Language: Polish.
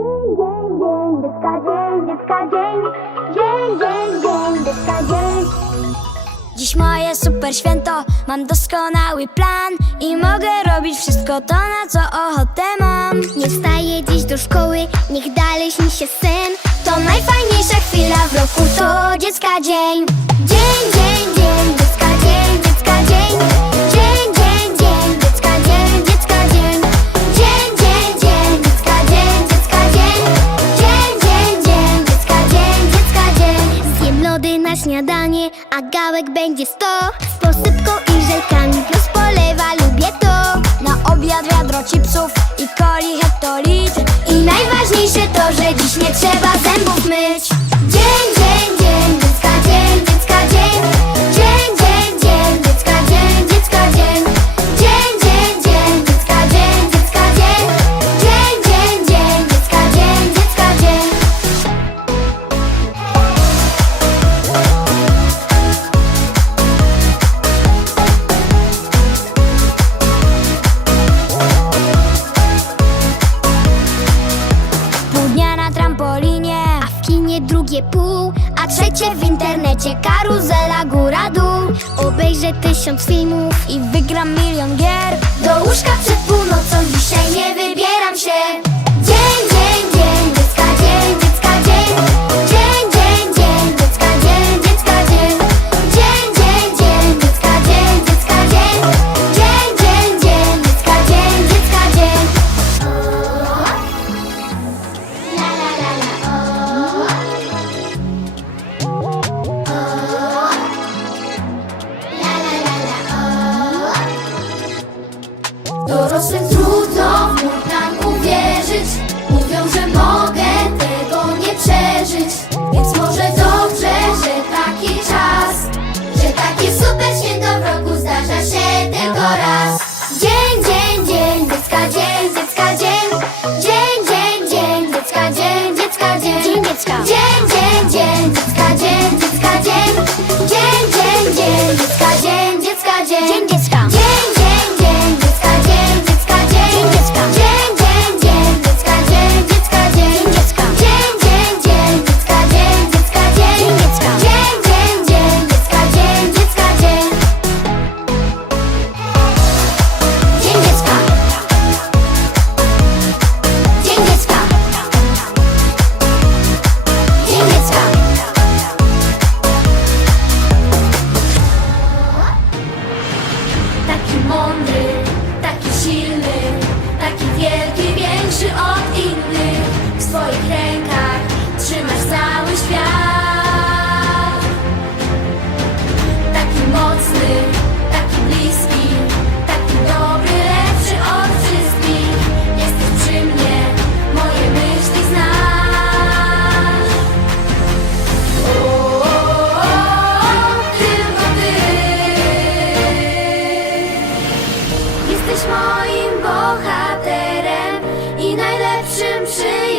dzień, dzień, dzień, dziecka, dzień, dzień, dzień, dzień, dzień. Dziś moje super święto, mam doskonały plan I mogę robić wszystko to, na co ochotę mam. Nie wstaję dziś do szkoły, niech dalej śni się sen To najfajniejsza chwila w roku, to dziecka dzień. Dzień, dzień śniadanie, a gałek będzie sto. Z posypką i żelkami, plus polewa, lubię to. Na obiad wiadro chipsów i coli hektolitr I najważniejsze to, że dziś nie trzeba drugie pół, a trzecie w internecie karuzela góra dół. Obejrzę tysiąc filmów i wygram milion gier. Do łóżka przed północą dzisiaj nie wybieram się. Dzień, dzień, dzień. czym przyjść.